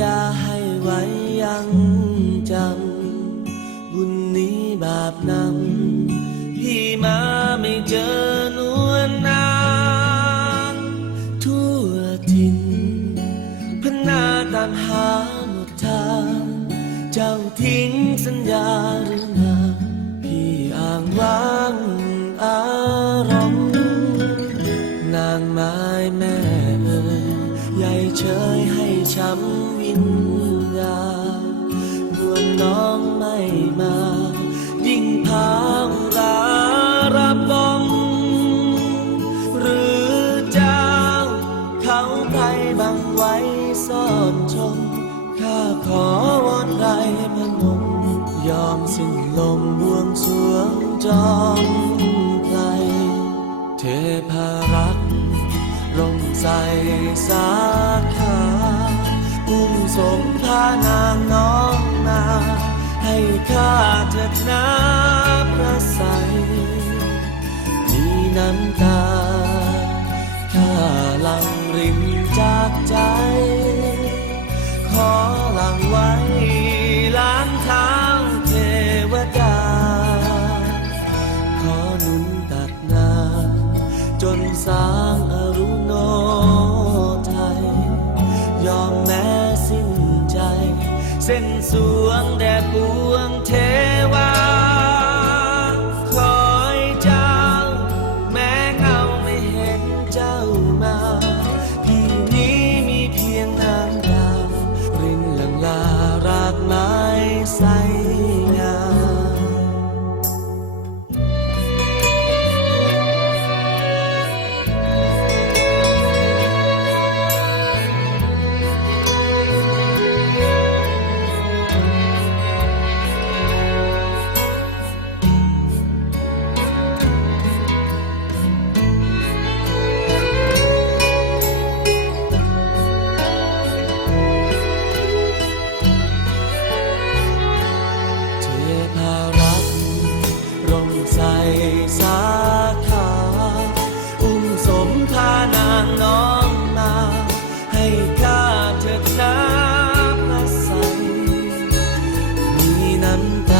ญาให้ไว้ยังจำ บุญนี้บาปนำพี่มาไม่เจอนวลนางทั่วทินพนาตามหาหมดทาง เจ้าทิ้งสัญญาหรือนาพี่อ้างว้างอารมณ์นางไม้แม่เอ๋ยใหญ่เฉย ช้ำวิญญาณดวงน้องไม่มา ยิ่งพางราระบมหรือเจ้า เขาใครบังไว้ซ่อนชม ข้าขอวอนไรพนมยอมสิ้นลมบวงสวงจอมไพลเทพารักษ์ร่มใสสา มสมพานางน้องนา ให้ข้าเถิดนา สวงแด่ปวงเทานางน้องลาให้ข้าเถิดนะพะใสมีน้ำตา